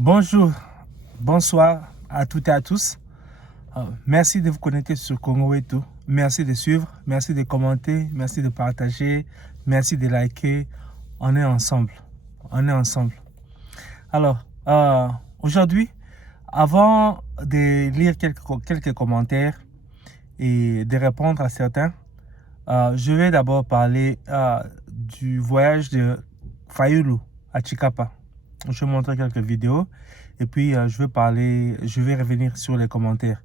Bonjour, bonsoir à toutes et à tous. Merci de vous connecter sur Congo et tout. Merci de suivre, merci de commenter, merci de partager, merci de liker. On est ensemble. On est ensemble. Alors, aujourd'hui, avant de lire quelques commentaires et de répondre à certains, je vais d'abord parler du voyage de Fayulu à Chikapa. Je vais montrer quelques vidéos et puis je vais revenir sur les commentaires.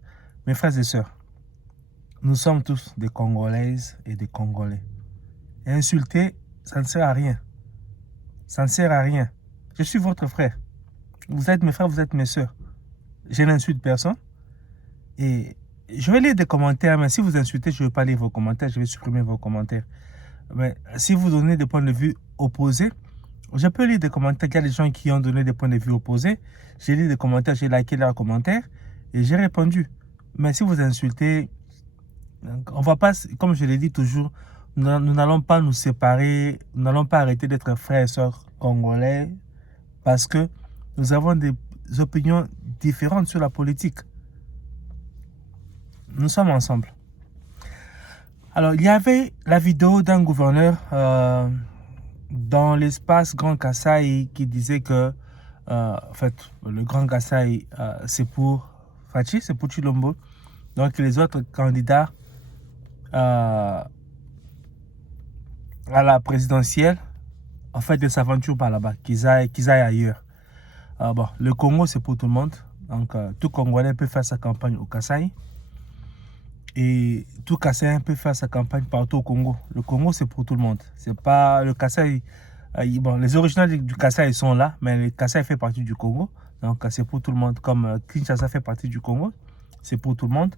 Mes frères et sœurs, nous sommes tous des Congolaises et des Congolais. Et insulter, ça ne sert à rien. Ça ne sert à rien. Je suis votre frère. Vous êtes mes frères, vous êtes mes sœurs. Je n'insulte personne. Et je vais lire des commentaires, mais si vous insultez, je ne vais pas lire vos commentaires, je vais supprimer vos commentaires. Mais si vous donnez des points de vue opposés, je peux lire des commentaires. Il y a des gens qui ont donné des points de vue opposés. J'ai lu des commentaires, j'ai liké leurs commentaires et j'ai répondu. Mais si vous insultez, on va pas, comme je l'ai dit toujours, nous n'allons pas nous séparer, nous n'allons pas arrêter d'être frères et sœurs congolais parce que nous avons des opinions différentes sur la politique. Nous sommes ensemble. Alors, il y avait la vidéo d'un gouverneur dans l'espace Grand Kasaï qui disait que en fait, le Grand Kasaï, c'est pour Fachi, c'est pour Chilombo. Donc, les autres candidats à la présidentielle, en fait, de s'aventurent par là-bas, qu'ils aillent ailleurs. Bon, le Congo, c'est pour tout le monde. Donc, tout Congolais peut faire sa campagne au Kasaï. Et tout Kasaïen peut faire sa campagne partout au Congo. Le Congo, c'est pour tout le monde. C'est pas le Kasaï. Bon, les originaux du Kasaï sont là, mais le Kasaï fait partie du Congo. Donc, c'est pour tout le monde. Comme Kinshasa fait partie du Congo, c'est pour tout le monde.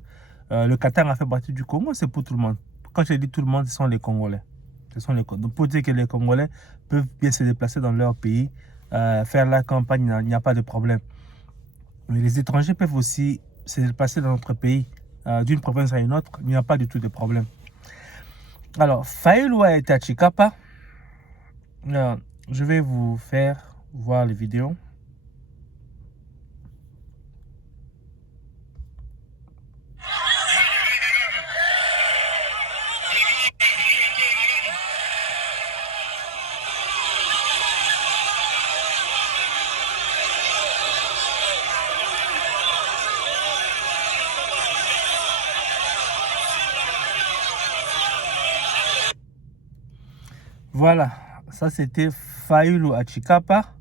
Le Katanga fait partie du Congo, c'est pour tout le monde. Quand je dis tout le monde, ce sont les Congolais. Donc, pour dire que les Congolais peuvent bien se déplacer dans leur pays, faire la campagne, il n'y a pas de problème. Mais les étrangers peuvent aussi se déplacer dans notre pays. D'une province à une autre, il n'y a pas du tout de problème. Alors, Fayulu a été à Chikapa. Je vais vous faire voir les vidéos. Voilà, ça c'était Fayulu à Chikapa.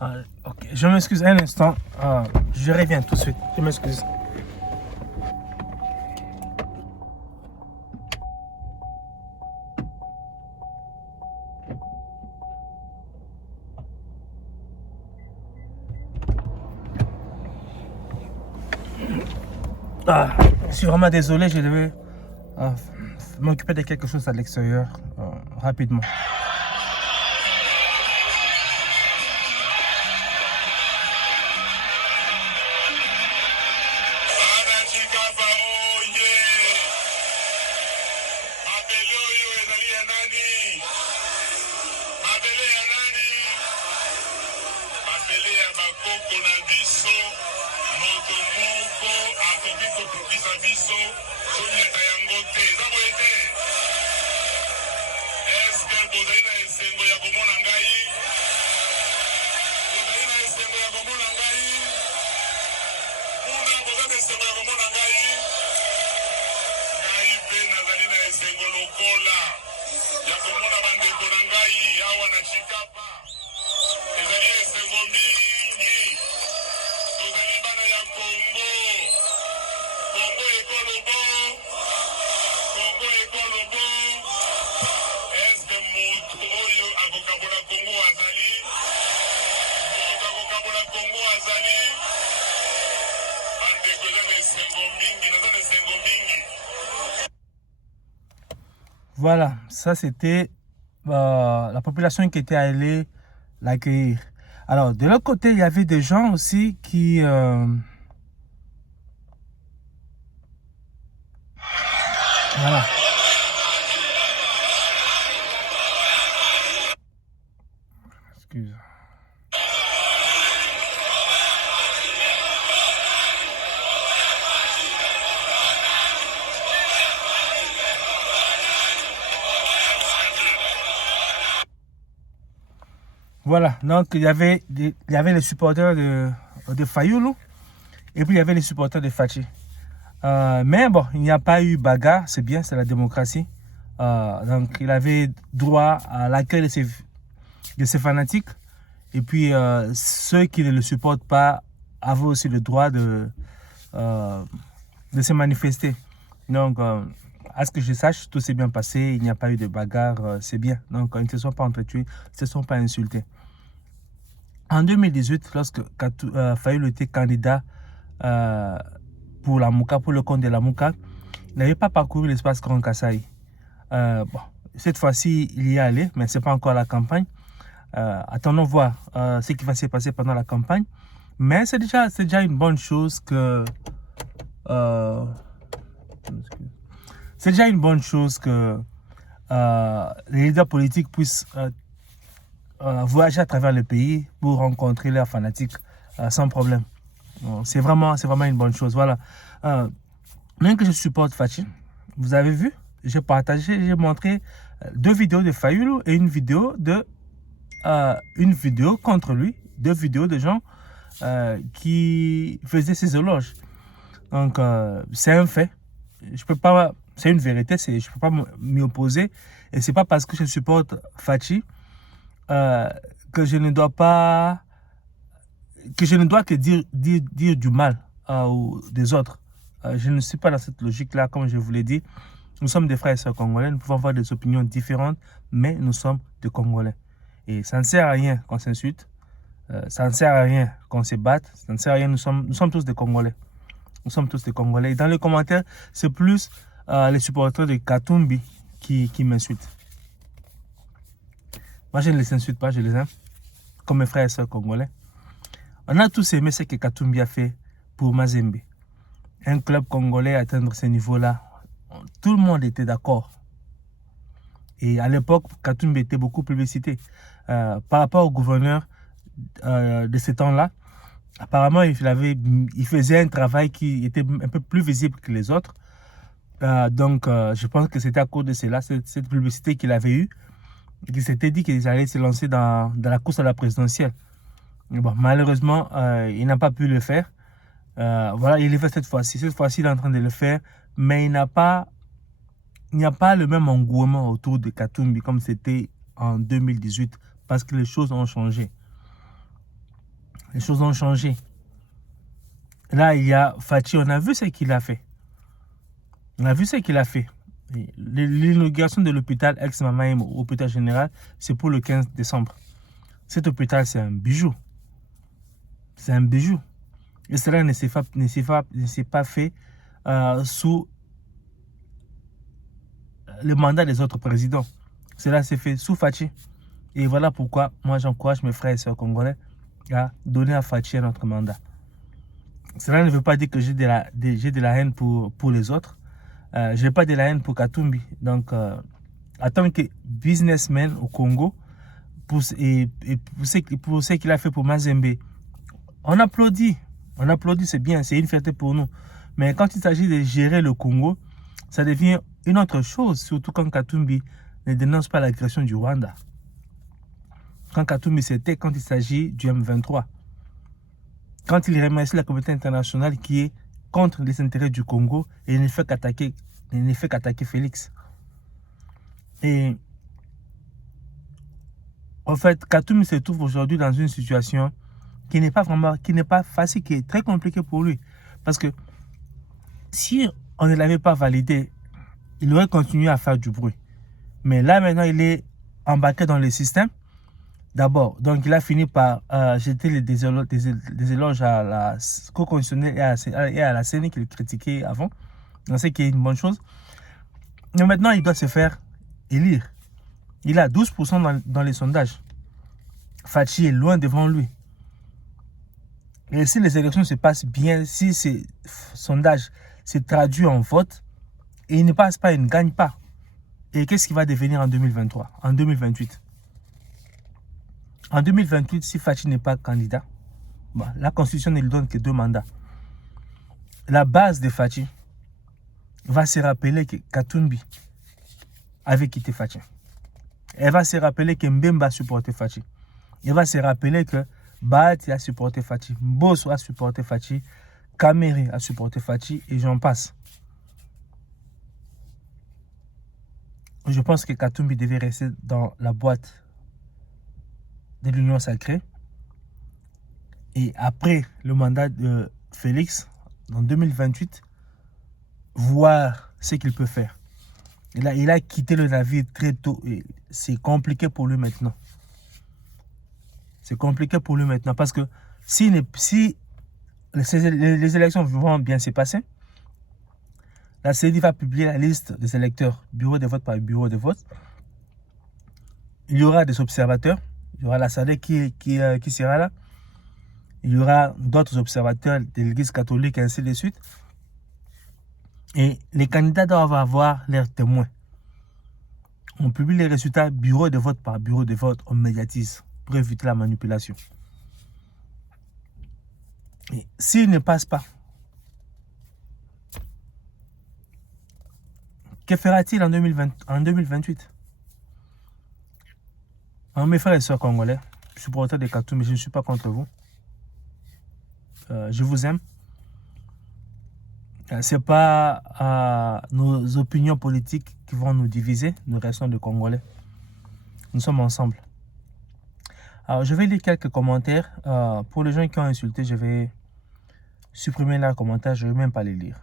Ok, je m'excuse un instant. Je reviens tout de suite. Je m'excuse. Je suis vraiment désolé, je devais m'occuper de quelque chose à l'extérieur rapidement. Voilà, ça c'était la population qui était allée l'accueillir. Alors, de l'autre côté, il y avait des gens aussi qui... voilà. Excuse. Voilà, donc il y avait les supporters de Fayoulou et puis il y avait les supporters de Fachi. Mais bon, il n'y a pas eu bagarre, c'est bien, c'est la démocratie. Donc il avait droit à l'accueil de ses fanatiques. Et puis ceux qui ne le supportent pas avaient aussi le droit de se manifester. Donc à ce que je sache, tout s'est bien passé, il n'y a pas eu de bagarre, c'est bien. Donc ils ne se sont pas entretués, ils ne se sont pas insultés. En 2018, lorsque Fayoulou était candidat pour la Mouka, pour le compte de la Mouka, il n'avait pas parcouru l'espace Grand Kasaï. Bon, cette fois-ci, il y est allé, mais ce n'est pas encore la campagne. Attendons voir ce qui va se passer pendant la campagne. Mais c'est déjà une bonne chose que... c'est déjà une bonne chose que les leaders politiques puissent voyager à travers le pays pour rencontrer leurs fanatiques sans problème. C'est vraiment une bonne chose. Voilà. Même que je supporte Fachi, vous avez vu, j'ai partagé, j'ai montré 2 vidéos de Fayoulou et une vidéo contre lui, 2 vidéos de gens qui faisaient ses éloges. Donc c'est un fait. Je peux pas, c'est une vérité, je peux pas m'y opposer. Et c'est pas parce que je supporte Fachi que je ne dois que dire du mal des autres. Je ne suis pas dans cette logique-là, comme je vous l'ai dit. Nous sommes des frères et sœurs congolais, nous pouvons avoir des opinions différentes, mais nous sommes des Congolais. Et ça ne sert à rien qu'on s'insulte, ça ne sert à rien qu'on se batte, ça ne sert à rien, nous sommes tous des Congolais. Nous sommes tous des Congolais. Et dans les commentaires, c'est plus les supporters de Katumbi qui m'insultent. Moi, je ne les insulte pas, je les aime, comme mes frères et sœurs congolais. On a tous aimé ce que Katumbi a fait pour Mazembe. Un club congolais atteindre ce niveau-là, tout le monde était d'accord. Et à l'époque, Katumbi était beaucoup publicité. Par rapport au gouverneur de ce temps-là, apparemment, il faisait un travail qui était un peu plus visible que les autres. Donc, je pense que c'était à cause de cela, cette publicité qu'il avait eue, qu'il s'était dit qu'il allait se lancer dans la course à la présidentielle. Mais bon, malheureusement, il n'a pas pu le faire. Voilà, il le fait cette fois-ci. Cette fois-ci, il est en train de le faire, mais il n'y a pas le même engouement autour de Katumbi comme c'était en 2018, parce que les choses ont changé. Les choses ont changé. Là, il y a Fachi, on a vu ce qu'il a fait. On a vu ce qu'il a fait. L'inauguration de l'hôpital ex-Mamaïm, hôpital général, c'est pour le 15 décembre. Cet hôpital, c'est un bijou. C'est un bijou. Et cela ne s'est pas fait sous le mandat des autres présidents. Cela s'est fait sous Fachi. Et voilà pourquoi moi j'encourage mes frères et sœurs congolais à donner à Fachi un autre mandat. Cela ne veut pas dire que j'ai de la haine pour les autres. Je n'ai pas de la haine pour Katumbi. Donc, en tant que businessman au Congo, pour ce qu'il a fait pour Mazembe, on applaudit. On applaudit, c'est bien, c'est une fierté pour nous. Mais quand il s'agit de gérer le Congo, ça devient une autre chose, surtout quand Katumbi ne dénonce pas l'agression du Rwanda. Quand Katumbi c'était quand il s'agit du M23. Quand il remercie la communauté internationale qui est contre les intérêts du Congo et il ne fait qu'attaquer Félix. Et en fait, Katumbi se trouve aujourd'hui dans une situation qui n'est pas facile, qui est très compliquée pour lui. Parce que si on ne l'avait pas validé, il aurait continué à faire du bruit. Mais là, maintenant, il est embarqué dans le système. D'abord, donc il a fini par jeter des éloges à la Cour constitutionnelle et à la CENI qu'il critiquait avant. On sait qu'il y a une bonne chose. Mais maintenant, il doit se faire élire. Il a 12% dans les sondages. Fachi est loin devant lui. Et si les élections se passent bien, si ces sondages se traduisent en vote, et il ne passe pas, il ne gagne pas. Et qu'est-ce qui va devenir en 2023, en 2028? En 2028, si Fachi n'est pas candidat, la Constitution ne lui donne que 2 mandats. La base de Fachi va se rappeler que Katumbi avait quitté Fachi. Elle va se rappeler que Mbemba a supporté Fachi. Elle va se rappeler que Bahati a supporté Fachi, Bosso a supporté Fachi, Kamere a supporté Fachi et j'en passe. Je pense que Katumbi devait rester dans la boîte de l'Union sacrée. Et après le mandat de Félix, en 2028, voir ce qu'il peut faire. Il a quitté le navire très tôt et c'est compliqué pour lui maintenant. C'est compliqué pour lui maintenant parce que si les élections vont bien se passer, la CENI va publier la liste des électeurs, bureau de vote par bureau de vote. Il y aura des observateurs. Il y aura la SADC qui sera là. Il y aura d'autres observateurs de l'Église catholique et ainsi de suite. Et les candidats doivent avoir leurs témoins. On publie les résultats bureau de vote par bureau de vote. On médiatise pour éviter la manipulation. Et s'il ne passe pas, que fera-t-il en 2028? Mes frères et sœurs congolais, supporters de Katumbi, je ne suis pas contre vous. Je vous aime. Ce n'est pas nos opinions politiques qui vont nous diviser. Nous restons des Congolais. Nous sommes ensemble. Alors, je vais lire quelques commentaires. Pour les gens qui ont insulté, je vais supprimer leurs commentaires. Je ne vais même pas les lire.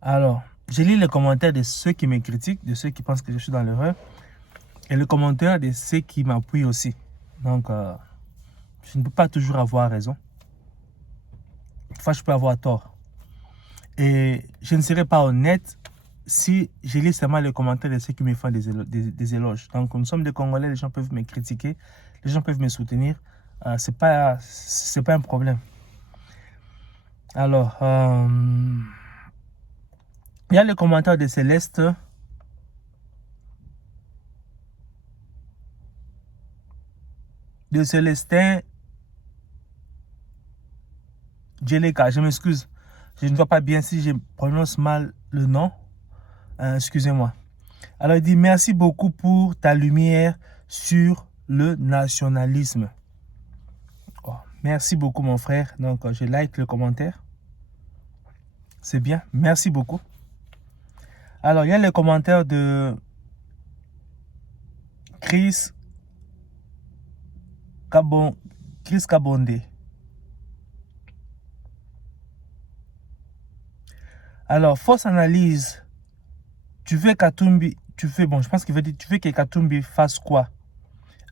Alors, je lis les commentaires de ceux qui me critiquent, de ceux qui pensent que je suis dans l'erreur, et les commentaires de ceux qui m'appuient aussi. Donc, je ne peux pas toujours avoir raison. Enfin, je peux avoir tort. Et je ne serai pas honnête si je lis seulement les commentaires de ceux qui me font des éloges. Donc, nous sommes des Congolais, les gens peuvent me critiquer, les gens peuvent me soutenir. C'est pas un problème. Alors, il y a le commentaire de Céleste. De Célestin Djeleka, je m'excuse. Je ne vois pas bien si je prononce mal le nom. Excusez-moi. Alors, il dit merci beaucoup pour ta lumière sur le nationalisme. Oh, merci beaucoup, mon frère. Donc, je like le commentaire. C'est bien. Merci beaucoup. Alors, il y a le commentaire de Chris Kabonde. Alors, fausse analyse. Tu veux Katumbi, bon, je pense qu'il veut dire, tu veux que Katumbi fasse quoi?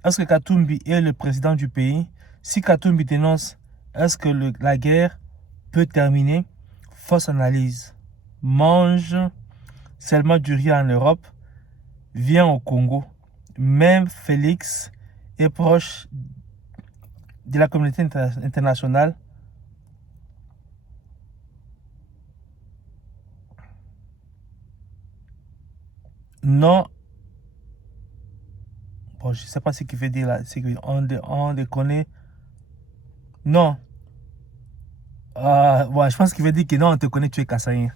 Est-ce que Katumbi est le président du pays? Si Katumbi dénonce, est-ce que la guerre peut terminer? Fausse analyse. Mange seulement du riz en Europe, vient au Congo. Même Félix est proche de la communauté internationale. Non. Bon, je ne sais pas ce qu'il veut dire là. C'est qu'on déconne. Non. Ouais, je pense qu'il veut dire que non, on te connaît, tu es Kassaïen.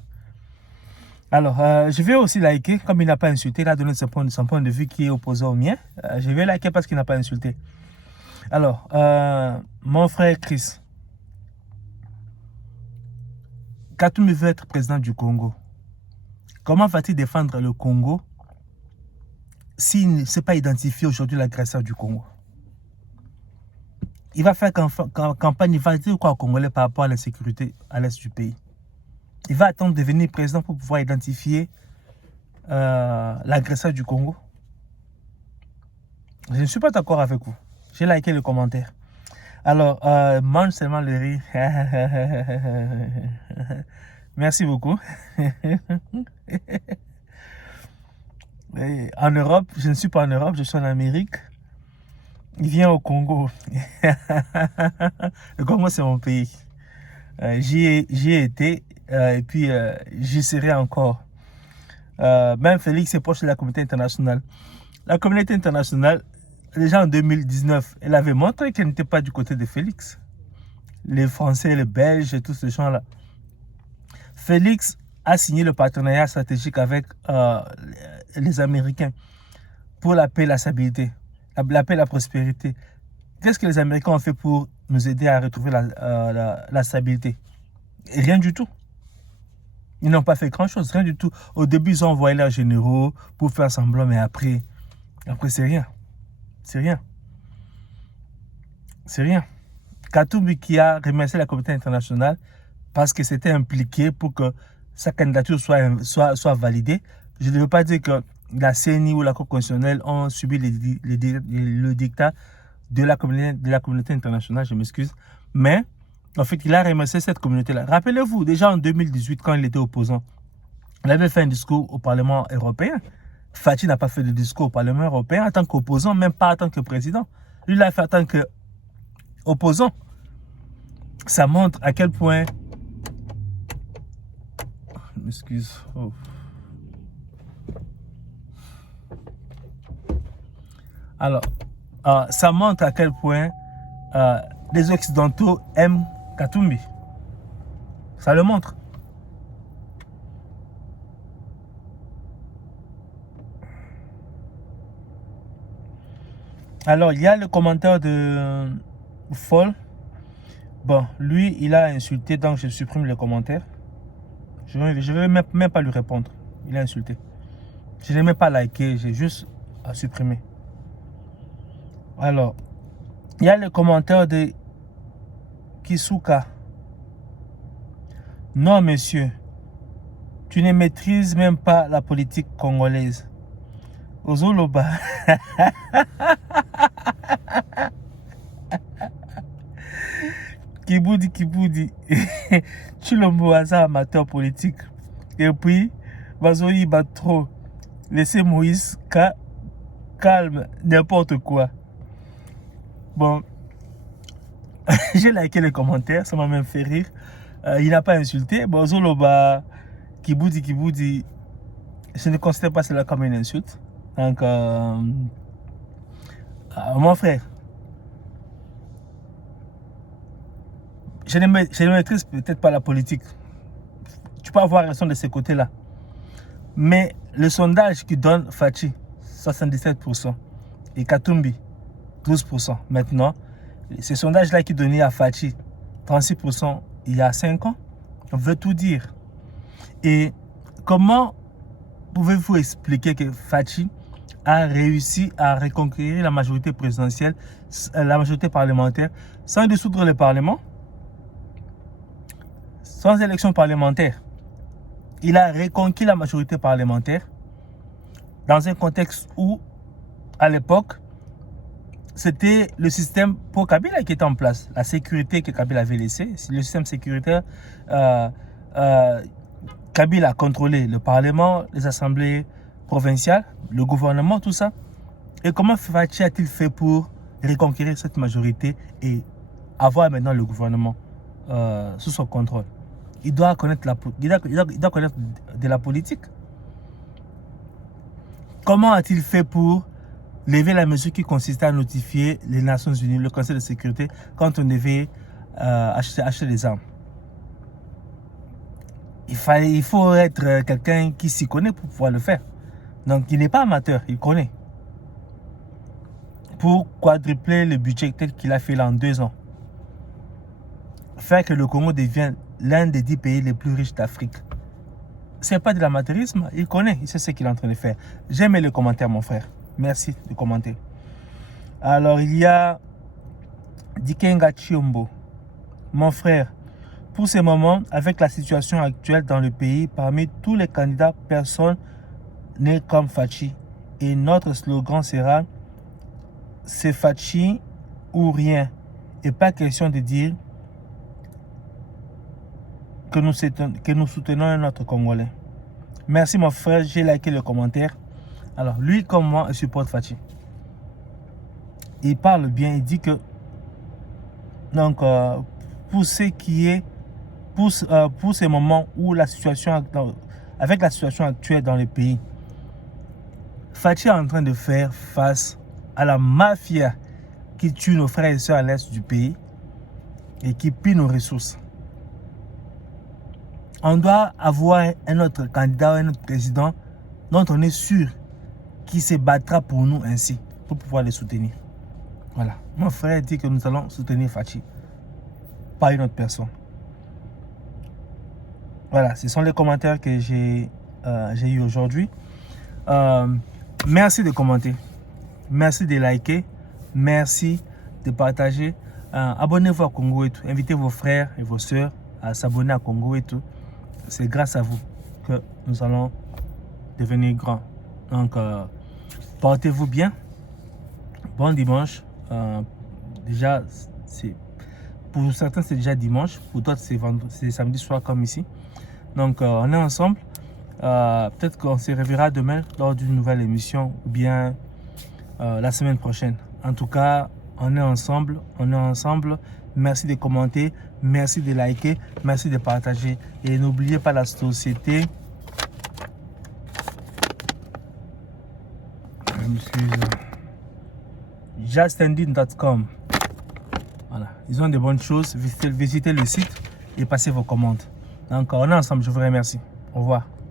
Alors, je vais aussi liker, comme il n'a pas insulté, il a donné son point de vue qui est opposé au mien. Je vais liker parce qu'il n'a pas insulté. Alors, mon frère Chris, Katumbi veut être président du Congo. Comment va-t-il défendre le Congo s'il ne s'est pas identifié aujourd'hui l'agresseur du Congo? Il va faire campagne, il va dire quoi aux Congolais par rapport à l'insécurité à l'est du pays? Il va attendre de devenir président pour pouvoir identifier l'agresseur du Congo? Je ne suis pas d'accord avec vous. J'ai liké le commentaire. Alors, mange seulement le riz. Merci beaucoup. En Europe, je ne suis pas en Europe, je suis en Amérique. Il vient au Congo. Le Congo, c'est mon pays. J'y ai été et puis j'y serai encore. Même Félix est proche de la communauté internationale. La communauté internationale, déjà en 2019, elle avait montré qu'elle n'était pas du côté de Félix. Les Français, les Belges et tous ces gens-là. Félix a signé le partenariat stratégique avec les Américains pour la paix et la stabilité, la paix et la prospérité. Qu'est-ce que les Américains ont fait pour nous aider à retrouver la stabilité? Rien du tout. Ils n'ont pas fait grand-chose, rien du tout. Au début, ils ont envoyé leurs généraux pour faire semblant, mais après c'est rien. C'est rien. C'est rien. Katumbi qui a remercié la communauté internationale parce que c'était impliqué pour que sa candidature soit validée. Je ne veux pas dire que la CENI ou la Cour constitutionnelle ont subi le dictat de la communauté internationale, je m'excuse. Mais, en fait, il a remercié cette communauté-là. Rappelez-vous, déjà en 2018, quand il était opposant, il avait fait un discours au Parlement européen. Fathi n'a pas fait de discours au Parlement européen en tant qu'opposant, même pas en tant que président. Lui, il l'a fait en tant qu'opposant. Ça montre à quel point... Je m'excuse. Oh. Alors, ça montre à quel point les Occidentaux aiment Katumbi. Ça le montre. Alors, il y a le commentaire de Fall. Bon, lui, il a insulté, donc je supprime le commentaire. Je ne vais même pas lui répondre. Il a insulté. Je n'ai même pas liké, j'ai juste à supprimer. Alors, il y a le commentaire de Kisuka. Non, monsieur, tu ne maîtrises même pas la politique congolaise. Ozoloba. Kiboudi. Tu le mot hasard amateur politique. Et puis, Bazoï bat trop. Laissez Moïse calme, n'importe quoi. Bon, j'ai liké les commentaires, ça m'a même fait rire. Il n'a pas insulté. Bon, Zoloba, Kiboudi, je ne considère pas cela comme une insulte. Donc, mon frère, je ne maîtrise peut-être pas la politique. Tu peux avoir raison de ces côtés-là. Mais le sondage qui donne Fathi, 77%, et Katumbi, 12%. Maintenant, ce sondage-là qui donnait à Fathi, 36%, il y a 5 ans, veut tout dire. Et comment pouvez-vous expliquer que Fathi a réussi à reconquérir la majorité présidentielle, la majorité parlementaire, sans dissoudre le Parlement, sans élection parlementaire. Il a reconquis la majorité parlementaire dans un contexte où, à l'époque, c'était le système pour Kabila qui était en place. La sécurité que Kabila avait laissée, le système sécuritaire, Kabila a contrôlé le Parlement, les assemblées provinciales, le gouvernement, tout ça. Et comment Fachi a-t-il fait pour reconquérir cette majorité et avoir maintenant le gouvernement sous son contrôle? Il doit connaître, il doit connaître de la politique. Comment a-t-il fait pour lever la mesure qui consistait à notifier les Nations Unies, le Conseil de sécurité, quand on devait acheter des armes? Il faut être quelqu'un qui s'y connaît pour pouvoir le faire. Donc, il n'est pas amateur, il connaît. Pour quadrupler le budget tel qu'il a fait là en 2 ans. Faire que le Congo devienne l'un des 10 pays les plus riches d'Afrique. Ce n'est pas de l'amateurisme, il connaît, il sait ce qu'il est en train de faire. J'aime les commentaires, mon frère. Merci de commenter. Alors, il y a Dikenga Chiombo. Mon frère, pour ces moments, avec la situation actuelle dans le pays, parmi tous les candidats, personne n'est comme Fachi. Et notre slogan sera « C'est Fachi ou rien ». Et pas question de dire que nous soutenons un autre Congolais. Merci mon frère, j'ai liké le commentaire. Alors, lui comme moi, il supporte Fachi. Il parle bien, il dit que donc, pour ce qui est pour ces moments où la situation, avec la situation actuelle dans le pays, Fachi est en train de faire face à la mafia qui tue nos frères et sœurs à l'est du pays et qui pille nos ressources. On doit avoir un autre candidat, un autre président dont on est sûr qu'il se battra pour nous ainsi, pour pouvoir les soutenir. Voilà. Mon frère dit que nous allons soutenir Fachi, pas une autre personne. Voilà, ce sont les commentaires que j'ai eu aujourd'hui. Merci de commenter, merci de liker, merci de partager. Abonnez-vous à Congo et tout. Invitez vos frères et vos sœurs à s'abonner à Congo et tout. C'est grâce à vous que nous allons devenir grands. Donc, portez-vous bien. Bon dimanche. Déjà, pour certains, c'est déjà dimanche. Pour d'autres, c'est samedi soir comme ici. Donc, on est ensemble. Peut-être qu'on se reverra demain lors d'une nouvelle émission ou bien la semaine prochaine. En tout cas, on est ensemble. Merci de commenter, merci de liker, merci de partager. Et n'oubliez pas la société. Justending.com. Voilà, ils ont de bonnes choses. Visitez le site et passez vos commandes. Donc, on est ensemble. Je vous remercie. Au revoir.